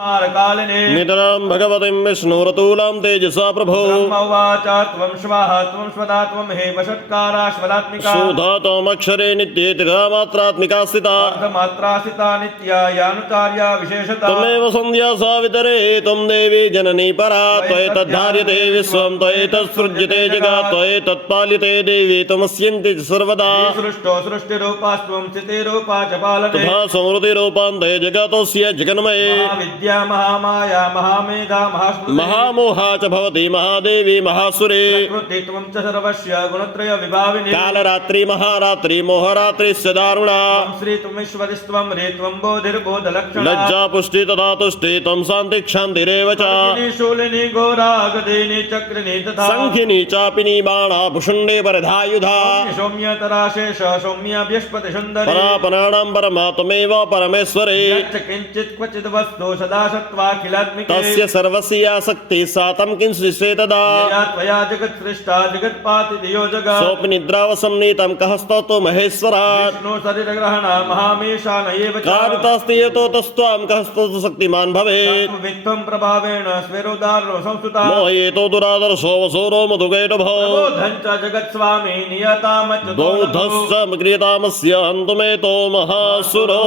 नितरां भगवतीं विष्णुरतुलां तेजसा प्रभो ब्रह्मोवाच त्वं श्वः त्वं स्वदा त्वं हे वषट्काराश्वदात्मिका सुधा त्वमक्षरे नित्येतिका मात्रात्मिका स्थिता मात्रासिता नित्या यानुचार्या विशेषता त्वमेव सन्ध्या सावितरे त्वं देवी जननी परा त्वयैतद्धार्यते विश्वं त्वयैतत्सृज्यते जगत् त्वयैतत्पाल्यते देवी त्वमस्यन्ति सर्वदा सृष्टो सृष्टिरूपास्त्वं स्थितिरूपा च पालने तथा समृद्धिरूपान्ते जगतोऽस्य जगन्मये विद्या महामाया महामेधा महास्मृतिः महामोहा च भवति महादेवी महासुरे प्रकृति त्वं च सर्वस्य गुणत्रय विभाविनी कालरात्रि महारात्रि मोहरात्रिश्च दारुणा त्वं श्री त्वमीश्वरिस्त्वं रे त्वं बोधिर्बोधलक्षणा लज्जा पुष्टि तथा तुष्टि त्वं शान्ति क्षान्तिरेव च शूलिनी घोरा गदिनी चक्रिणी तथा संखिनी चापिनी बाणा भुषुण्डे परिधायुधा सौम्यतरा शेष सौम्य बृहस्पति सुन्दरी परापराणां परमा त्वमेव परमेश्वरे यच्च किञ्चित् क्वचित् वस्तु सदा सत्त्वाखिलात्मिके तस्य सर्वस्य आसक्तिः सा तं किंचित् तदा यया त्वया जगत्सृष्टा जगत्पातिथियो जगत् सोऽपि निद्रावसन्नितं कः स्तोतो महेश्वरात् विष्णु शरीरग्रहण महामेशान एव च कारितास्ति यतो तस्त्वां कः स्तोतु शक्तिमान् भवेत् वित्तं प्रभावेण स्वेरोदारो संस्तुता मोहयेतो दुरादर्शो वसुरो मधुकैटभो बोधं च जगत्स्वामी नियतामच्युतो बौद्धश्च क्रियतामस्य हन्तुमेतो महासुरो